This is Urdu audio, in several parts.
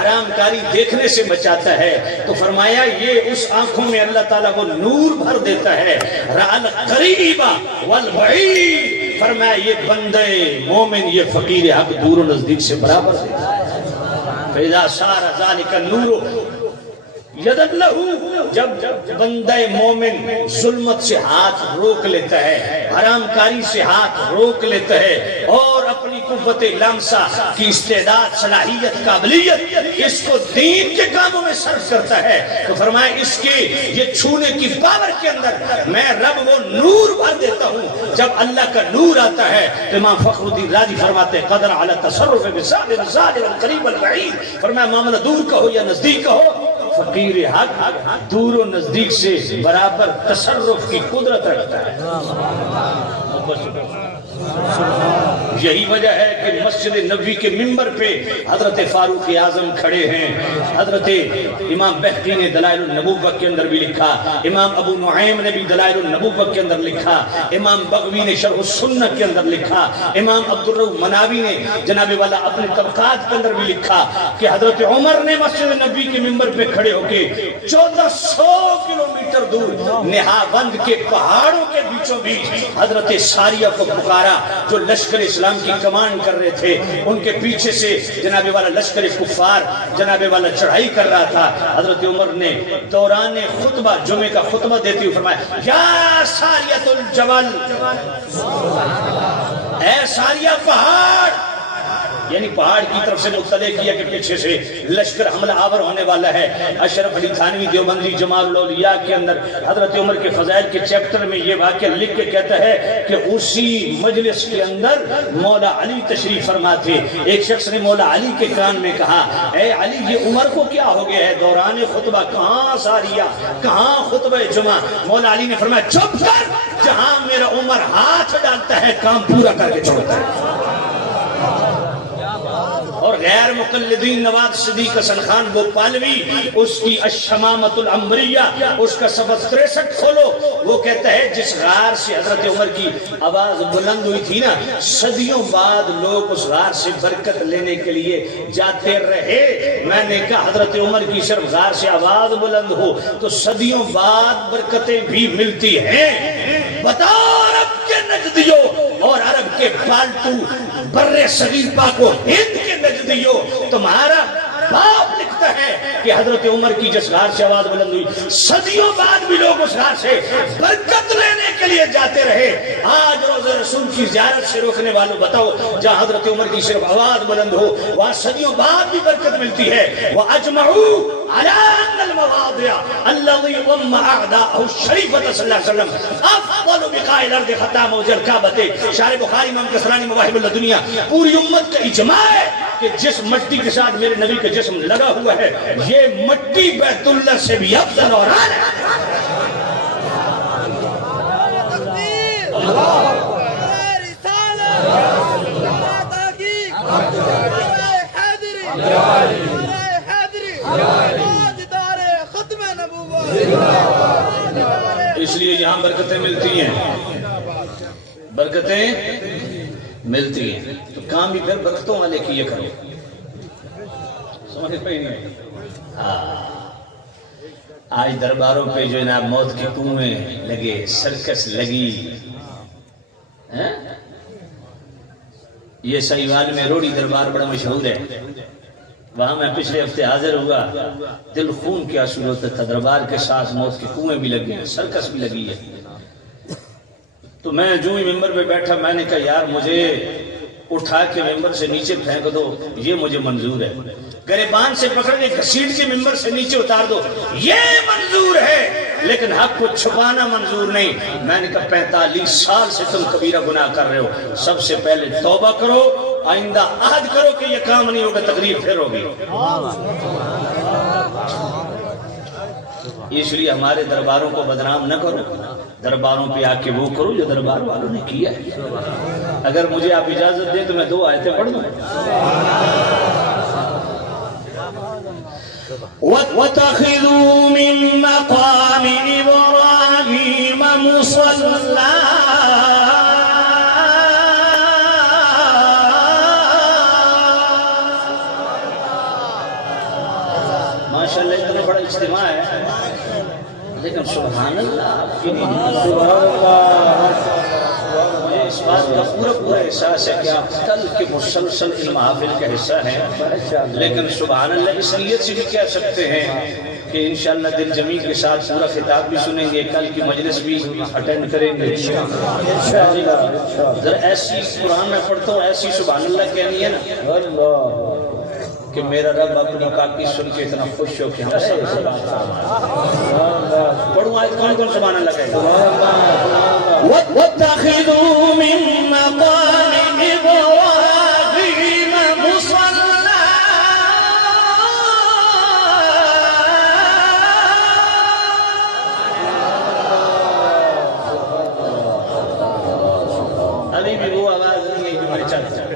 حرام کاری دیکھنے سے بچاتا ہے، تو فرمایا یہ اس آنکھوں میں اللہ تعالیٰ کو نور بھر دیتا ہے، رأل قریب والبعید، فرمایا یہ بندے مومن یہ فقیر حق دور و نزدیک سے برابر دیتا ہے۔ فَإِذَا صَارَ ذَلِكَ النُّورُ یدن لہو، جب بندہ مومن ظلمت سے ہاتھ روک لیتا ہے، حرام کاری سے ہاتھ روک لیتا ہے، اور اپنی قوت لمسہ کی استعداد، صلاحیت، قابلیت اس کو دین کے کاموں میں صرف کرتا ہے، تو فرمایا اس کے یہ چھونے کی پاور کے اندر میں رب وہ نور بھر دیتا ہوں۔ جب اللہ کا نور آتا ہے تو امام فخر الدین رازی فرماتے ہیں قدر علی تصرف بسائر الظاہر والقریب والبعید، فرمایا معاملہ دور کا ہو یا نزدیک کا ہو، فقیر حق دور و نزدیک سے برابر تصرف کی قدرت رکھتا ہے۔ یہی وجہ ہے کہ مسجد نبوی کے منبر پہ حضرت فاروق اعظم کھڑے ہیں، حضرت امام بہقی نے دلائل النبوت کے اندر بھی لکھا، امام ابو نعیم نے بھی دلائل النبوت کے اندر لکھا، امام بغوی نے شرح السنہ کے اندر لکھا، امام عبدالرؤف مناوی نے جناب والا اپنے طبقات کے اندر بھی لکھا کہ حضرت عمر نے مسجد نبوی کے منبر پہ کھڑے ہو کے 1400 کلومیٹر دور نہاوند کے پہاڑوں کے بیچوں بیچ حضرت ساریہ کو پکارا جو لشکر اسلام کی کمانڈ کر رہے تھے، ان کے پیچھے سے جناب والا لشکر کفار جناب والا چڑھائی کر رہا تھا۔ حضرت عمر نے دوران خطبہ جمعے کا خطبہ دیتے ہوئے فرمایا یا ساریۃ الجبل، اے ساریہ پہاڑ، یعنی پہاڑ کی طرف سے مطلع کیا کہ پیچھے سے لشکر حملہ آور ہونے والا ہے۔ اشرف علی تھانوی دیوبندی جمال الاولیاء کے اندر حضرت عمر کے فضائل کے چیپٹر میں یہ واقعہ لکھ کے کہتا ہے کہ اسی مجلس کے اندر مولا علی تشریف فرما تھے۔ ایک شخص نے مولا علی کے کان میں کہا اے علی یہ عمر کو کیا ہو گیا ہے، دوران خطبہ کہاں ساریہ، کہاں خطبہ جمعہ؟ مولا علی نے فرمایا چپ کر، جہاں میرا عمر ہاتھ ڈالتا ہے کام پورا کر کے چھوڑتا ہے۔ اور غیر مقلدین نواز صدیق حسن خان بھوپالوی اس کی الشمامۃ العنبریہ اس کا صفحہ 63 کھولو، وہ کہتا ہے جس غار سے حضرت عمر کی آواز بلند ہوئی تھی نا، صدیوں بعد لوگ اس غار سے برکت لینے کے لیے جاتے رہے۔ میں نے کہا حضرت عمر کی صرف غار سے آواز بلند ہو تو صدیوں بعد برکتیں بھی ملتی ہیں۔ بتاؤ عرب کے نجدیوں اور عرب کے پالتو بر صغیر پاک و ہند کے نجدیوں، تمہارا باپ لکھتا ہے کہ حضرت عمر کی جس غار سے آواز بلند ہوئی صدیوں بعد بھی لوگ اس غار سے برکت لینے کے لیے جاتے رہے۔ آج روزہ رسول کی زیارت سے روکنے والوں بتاؤ، جہاں حضرت عمر کی صرف آواز بلند ہو وہاں صدیوں بعد بھی برکت ملتی ہے۔ وَأَجْمَعُوا عَلَىٰ أَنَّ الْمَوَاضِعَ الَّذِي ضَمَّ أَعْدَاءَهُ الشَّرِيفَةَ صلی اللہ علیہ وسلم أَفْضَلُ بِقَاعِ الْأَرْضِ حَتَّىٰ مَوْضِعَ الْكَعْبَةِ۔ شارح بخاری امام کسرانی مواہب الدنیا، پوری امت کا اجماع ہے کہ جس مٹی کے ساتھ میرے نبی کا جسم لگا ہوا ہے یہ مٹی بیت اللہ سے بھی افضل اور اعلی اس لیے یہاں برکتیں ملتی ہیں، برکتیں ملتی ہیں، تو کام بھی پھر برکتوں والے کیے کرو۔ سمجھ پہ نہیں؟ آج درباروں پہ جو جناب موت کے کنویں لگے، سرکس لگی، یہ سہیوال میں روڑی دربار بڑا مشہور ہے، وہاں میں پچھلے ہفتے حاضر ہوا، دل خون کے آنسو ہوتا تھا۔ دربار کے ساتھ موت کے کنویں بھی لگے ہیں، سرکس بھی لگی ہے۔ تو میں جو ہی ممبر پہ بیٹھا میں نے کہا یار مجھے اٹھا کے ممبر سے نیچے پھینک دو، یہ مجھے منظور ہے، گریبان سے پکڑ کے گھسیٹ کے ممبر سے نیچے اتار دو، یہ منظور ہے، لیکن حق کو چھپانا منظور نہیں۔ میں نے کہا 45 سال سے تم کبیرہ گناہ کر رہے ہو، سب سے پہلے توبہ کرو، آئندہ عہد کرو کہ یہ کام نہیں ہوگا، تقریر پھر ہوگی۔ اس لیے ہمارے درباروں کو بدنام نہ کرو، درباروں پہ آ کے وہ کرو جو دربار والوں نے کیا ہے۔ اگر مجھے آپ اجازت دیں تو میں 2 آیتیں پڑھ دوں۔ وَاتَّخِذُوا مِن مَّقَامِ إِبْرَاهِيمَ مُصَلًّى ماشاءاللہ اتنا بڑا اجتماع ہے، لیکن سبحان اللہ آپ کی مجھے اس بات کا پورا احساس ہے کہ آپ کل کے مسلسل علم محافل کا حصہ ہیں، لیکن سبحان اللہ اس نیت سے بھی کہہ سکتے ہیں کہ انشاءاللہ دل جمیل کے ساتھ پورا خطاب بھی سنیں گے، کل کی مجلس بھی اٹینڈ کریں گے ذرا ایسی قرآن میں پڑھتا ہوں، ایسی سبحان اللہ کہنی ہے نا کہ میرا رب اپنی کاکی سن کے اتنا خوش ہو کہ ہم سب پڑھوں آیت کون سبحان اللہ کہے وَاتَّخِذُوا مِن مَّقَامِ إِبْرَاهِيمَ مُصَلًّى علی بھی وہ آواز نہیں ہے جو ہمارے چاہتے ہیں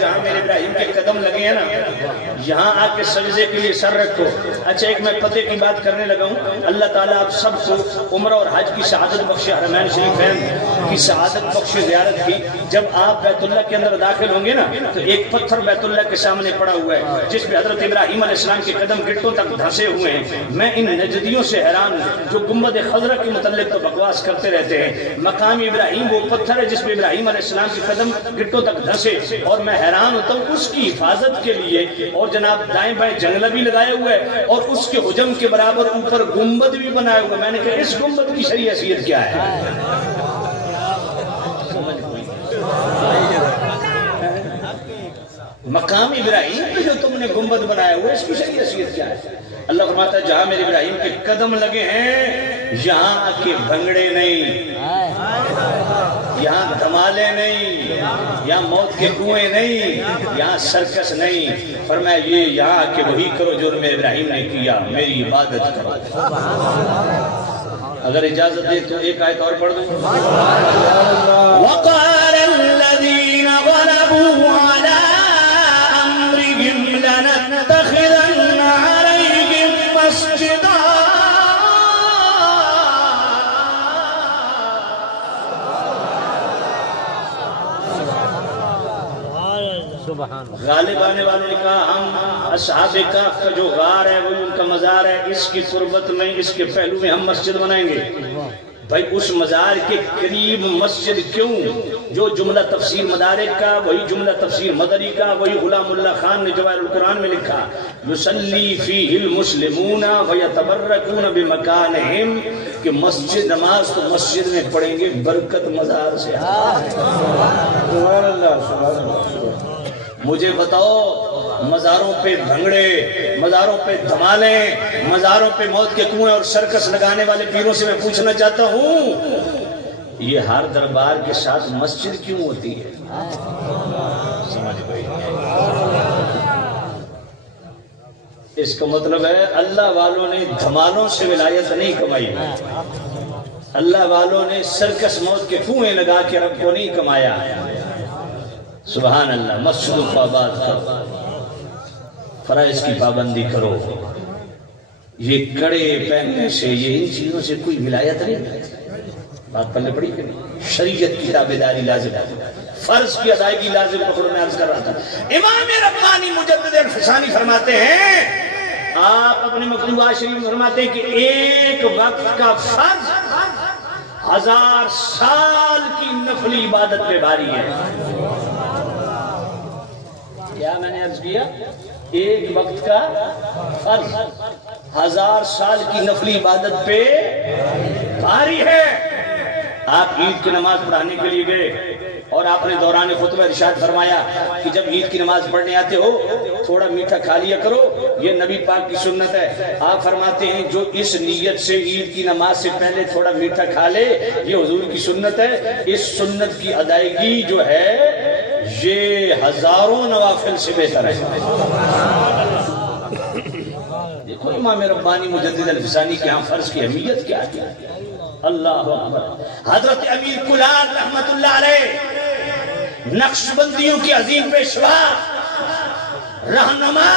جہاں میرے ابراہیم کے قدم لگے ہیں نا یہاں آ کے سجدے کے لیے سر رکھو۔ اچھا ایک میں پتے کی بات کرنے لگا ہوں، اللہ تعالیٰ آپ سب کو عمرہ اور حج کی سعادت بخشے، حرمین شریفین کی سعادت بخشے، زیارت کی۔ جب آپ بیت اللہ کے اندر داخل ہوں گے نا تو ایک پتھر بیت اللہ کے سامنے پڑا ہوا ہے جس پہ حضرت ابراہیم علیہ السلام کے قدم گٹوں تک دھنسے ہوئے ہیں۔ میں ان نجدیوں سے حیران ہوں جو گنبد خضرا کے متعلق تو بکواس کرتے رہتے ہیں۔ مقام ابراہیم وہ پتھر ہے جس پہ ابراہیم علیہ السلام کے قدم گٹوں تک دھنسے، اور میں حیران ہوتا ہوں اس کی حفاظت کے لیے، اور جناب دائیں بائیں جنگلہ بھی لگایا ہوا ہے اور اس کے حجم کے برابر اوپر گنبد بھی بنایا ہوا ہے۔ میں نے کہا اس گنبد کی شرعی حیثیت کیا ہے؟ مقام ابراہیم پہ جو تم نے گنبد بنایا ہوا ہے اس کی شرعی حیثیت کیا ہے؟ اللہ فرماتا ہے جہاں میرے ابراہیم کے قدم لگے ہیں یہاں کے بھنگڑے نہیں، یہاں دھمالے نہیں، یہاں موت کے کنویں نہیں، یہاں سرکس نہیں۔ فرمایا یہ یہاں کے وہی کرو جو میں ابراہیم نے کیا، میری عبادت کرو۔ اگر اجازت دے تو ایک آیت اور پڑھ دوں۔ وَقَالَ الَّذِينَ غَلَبُوا عَلَىٰ أَمْرِهِمْ لَنَتَّخِذَنَّ عَلَيْهِمْ مَسْجِدًا۔ غالب آنے والوں نے کہا ہم اصحاب کہف کا جو غار ہے وہی ان کا مزار ہے، اس کی قربت میں اس کے پہلو میں ہم مسجد بنائیں گے۔ بھائی اس مزار کے قریب مسجد کیوں؟ جو جملہ تفسیر مدارک کا، وہی جملہ تفسیر مدری کا، وہی غلام اللہ خان نے جواہر القرآن میں لکھا یصلی فیہ المسلمون ویتبرکون بمکانہم، کہ مسجد نماز تو مسجد میں پڑھیں گے، برکت مزار سے۔ سبحان اللہ، سبحان اللہ۔ مجھے بتاؤ مزاروں پہ بھنگڑے، مزاروں پہ دھمالیں، مزاروں پہ موت کے کنویں اور سرکس لگانے والے پیروں سے میں پوچھنا چاہتا ہوں یہ ہر دربار کے ساتھ مسجد کیوں ہوتی ہے؟ سمجھ گئی؟ اس کا مطلب ہے اللہ والوں نے دھمالوں سے ولایت نہیں کمائی، اللہ والوں نے سرکس موت کے کنویں لگا کے رب کو نہیں کمایا۔ سبحان اللہ۔ مسجد کو آباد کرو، فرائض کی پابندی کرو، یہ کڑے پہننے سے، یہ ان چیزوں سے کوئی ولایت نہیں۔ بات پلے پڑی کہ نہیں؟ شریعت کی تابعداری لازم ہے، فرض کی ادائیگی لازم۔ پکڑو میں عرض کر رہا تھا امام ربانی مجدد الفسانی فرماتے ہیں، آپ اپنے مکتوبات شریف میں فرماتے ہیں کہ ایک وقت کا فرض 1000 سال کی نفلی عبادت پہ بھاری ہے۔ کیا میں نے عرض کیا؟ ایک وقت کا فرض 1000 سال کی نفلی عبادت پہ بھاری ہے۔ آپ عید کی نماز پڑھانے کے لیے گئے اور آپ نے دوران خطبہ ارشاد فرمایا کہ جب عید کی نماز پڑھنے آتے ہو تھوڑا میٹھا کھا لیا کرو، یہ نبی پاک کی سنت ہے۔ آپ فرماتے ہیں جو اس نیت سے عید کی نماز سے پہلے تھوڑا میٹھا کھا لے یہ حضور کی سنت ہے۔ اس سنت کی ادائیگی جو ہے یہ ہزاروں نوافل سے بہتر ہے۔ دیکھو امام ربانی مجدد الفسانی کے ہاں فرض کی اہمیت کیا ہے۔ اللہ اکبر۔ حضرت امیر کلال رحمت اللہ علیہ نقشبندیوں کی عظیم پیشوا رہنما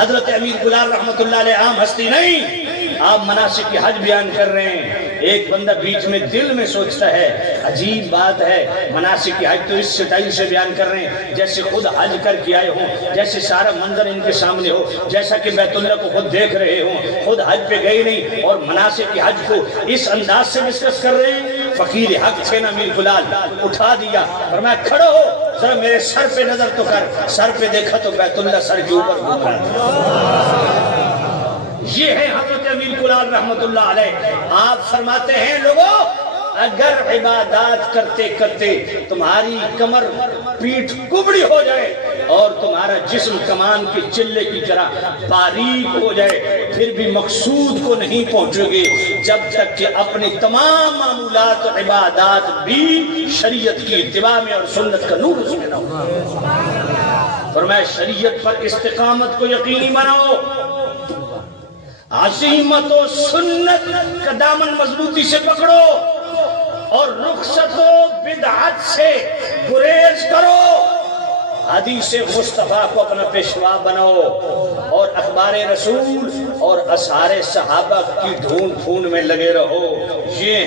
حضرت امیر کلال رحمت اللہ علیہ عام ہستی نہیں، آپ مناسک کی حج بیان کر رہے ہیں۔ ایک بندہ بیچ میں دل میں سوچتا ہے عجیب بات ہے، مناسک کی حج تو اس سٹائل سے بیان کر رہے ہیں جیسے خود حج کر کے آئے ہوں، جیسے سارا منظر ان کے سامنے ہو، جیسا کہ بیت اللہ کو خود دیکھ رہے ہوں، خود حج پہ گئے نہیں اور مناسک کی حج کو اس انداز سے ڈسکس کر رہے ہیں۔ فقیر حق تھے نا امیر کلال، اٹھا دیا فرمایا کھڑو ہو ذرا میرے سر پہ نظر تو کر۔ سر پہ دیکھا تو بیت اللہ سر کے اوپر گھوم رہا تھا۔ یہ ہے حضرت امیر کلال رحمت اللہ علیہ۔ آپ فرماتے ہیں لوگوں اگر عبادات کرتے کرتے تمہاری کمر پیٹھ کبڑی ہو جائے اور تمہارا جسم کمان کے چلے کی طرح باریک ہو جائے پھر بھی مقصود کو نہیں پہنچو گے جب تک کہ اپنے تمام معمولات و عبادات بھی شریعت کی اتباع میں اور سنت کا نور اس میں نہ ہو۔ فرمایا شریعت پر استقامت کو یقینی بناؤ، عزیمت و سنت کا دامن مضبوطی سے پکڑو اور رخصت و بدعت سے گریز کرو، حدیث مصطفیٰ کو اپنا پیشوا بناؤ اور اخبار رسول اور اثار صحابہ کی ڈھونڈ میں لگے رہو۔ یہ